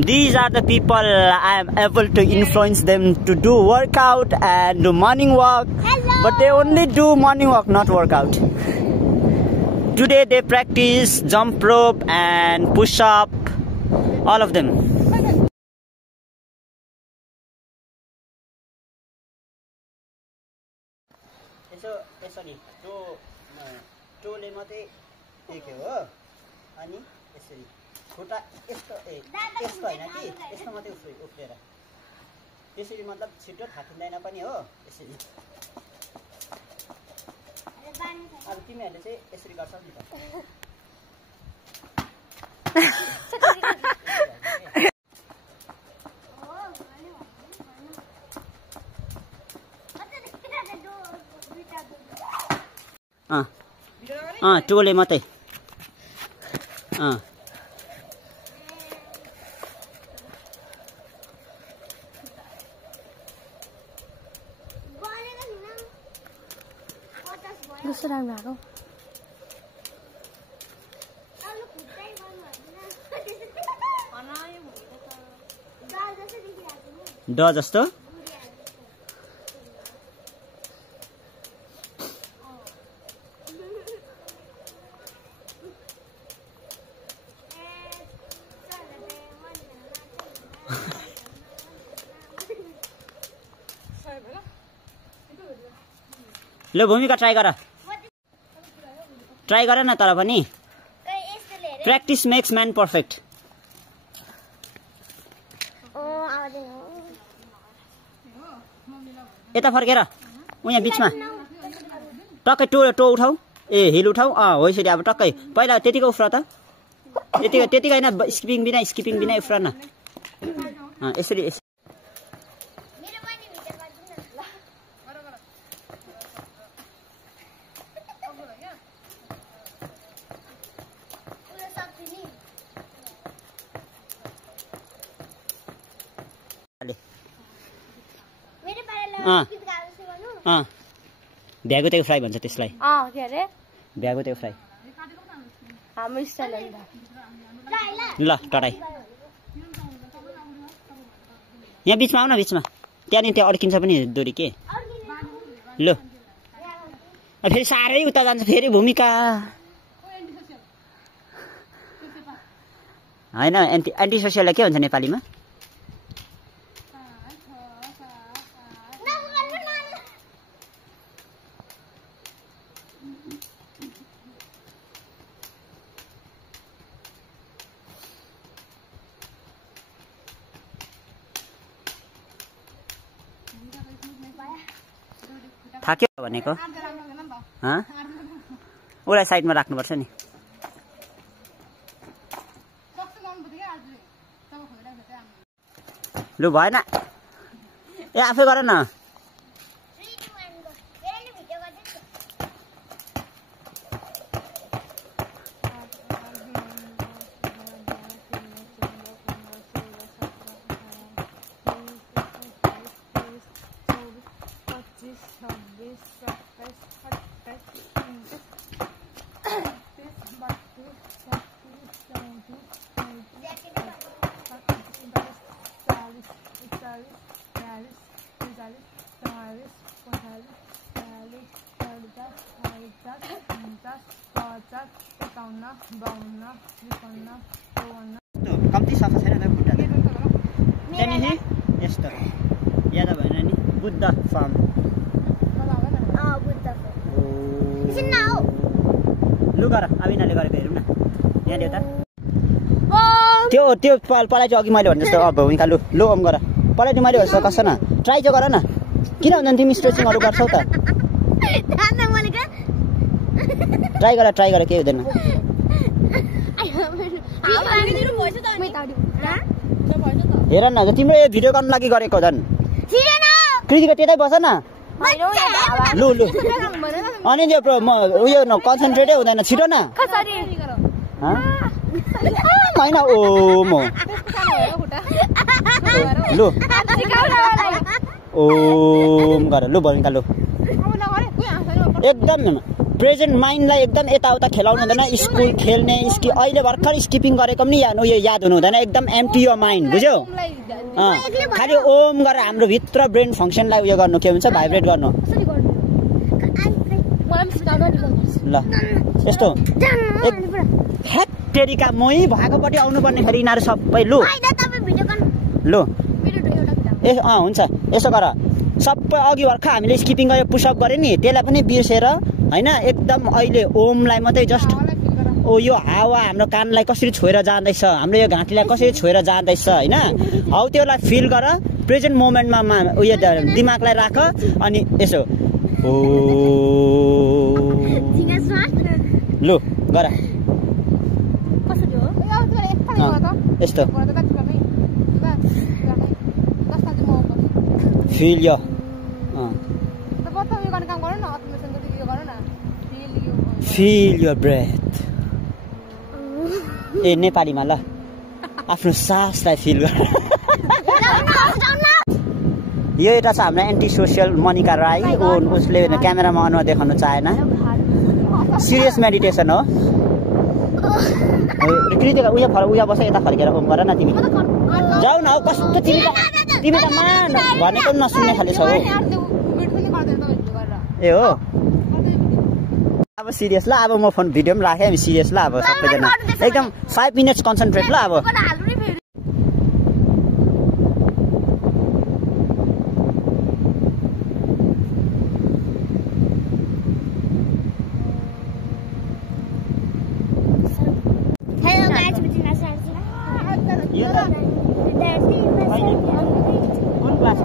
These are the people I am able to influence them to do workout and do morning walk. Hello. But they only do morning walk, not workout. Today they practice jump rope and push up, all of them. Sorry, टोले मात्रै देख्यो हो अनि यसरी खुट्टा यस्तो यस्तो हैन कि यस्तो मात्रै उफ्रेर त्यसरी मतलब छिटो थाकिँदैन पनि हो यसरी अब तिमीहरुले चाहिँ यसरी गर्छौ नि त टोले मात्रै दूसरा मारो ड जस्तो लो भूमिका ट्राई गर न तर पनि प्र्याक्टिस मेक्स म्यान पर्फेक्ट यता फर्केर उहाँ बीचमा टक्कै टो उठाऊ ए हिल उठाऊ हो यसरी अब टक्कै पहिला त्यतिको उफ्र त त्यतिको हैन स्किपिङ बिना उफ्र न यसरी भ्यागुतेको फ्राई भन्छ त्यसलाई के अरे भ्यागुतेको फ्राई हाम्रो स्टाइल ल टटाई यहाँ बीचमा आऊ न बीचमा त्यहाँनिर त्यो अड्किन्छ पनि दोरी के लो फेरि साह्रै उता जान्छ फेरि भूमिका हैन एन्टी सोसियललाई के भन्छ नेपालीमा थाक्यो भनेको उसलाई साइडमा राख्नुपर्छ नि लु भएन ए आफै गर न कम्ती सफा छैन त खुट्टा त्यहाँदेखि यस्तो याद भएन नि बुद्ध फार्म लु गर अविनाले गरेको हेरौँ न यहाँ देऊ त त्यो पलाई चाहिँ अघि मैले भने जस्तो अब भूमिका लो ओम गर पलाई चाहिँ मैले भन्छ कसो न ट्राई चाहिँ गर न किन हुँदैन तिमी स्ट्रेचिङहरू गर्छौ त ट्राई गर केही हुँदैन हेर न तिम्रो यो भिडियो गर्नु लागि गरेको झन् कृतिको त्यतै बस न लु अनि यो उयो कन्सन्ट्रेटै हुँदैन छिटो न होइन ओम लु ओम गर लु भूमिका लु एकदम प्रेजेन्ट माइन्डलाई एकदम यताउता खेलाउनु हुँदैन स्कुल खेल्ने अहिले भर्खर स्किपिङ गरेको पनि उयो याद हुनु हुँदैन एकदम एम्प्टी यो माइन्ड बुझ्यौ खालि ओम गरेर हाम्रो भित्र ब्रेन फङ्सनलाई उयो गर्नु के भन्छ भाइब्रेट गर्नु ल यस्तो हेक्टेरिका मै भएकोपट्टि आउनुपर्ने फेरि यिनीहरू सबै लु ए हुन्छ यसो गर सबै अघि भर्खर हामीले स्किपिङ गरेर पुसअप गऱ्यो नि त्यसलाई पनि बिर्सेर होइन एकदम अहिले ओमलाई मात्रै जस्ट यो हावा हाम्रो कानलाई कसरी छोएर जाँदैछ हाम्रो यो घाँटीलाई कसरी छोएर जाँदैछ होइन हौ त्योलाई फिल गर प्रेजेन्ट मोमेन्टमा उयो दिमागलाई राख अनि यसो ओ लु गर यस्तो फिल यो Feel your breath. ए नेपालीमा ल आफ्नो सासलाई फिल गर यो एउटा छ हाम्रो एन्टी सोसियल मनिका राई उसले क्यामेरामा अनुहार देखाउन चाहेन सिरियस मेडिटेसन हो उयो बस यता फर्केर ओम गर न तिमी जाऊ न कस्तो तिमी त मान भनेको पनि नसुन्ने खाले छौ ए हो अब सिरियस ल अब म फोन भिडियो पनि राखेँ हामी सिरियस ल अब सबैजना एकदम 5 मिनट्स कन्सन्ट्रेट ल अब कुन क्लास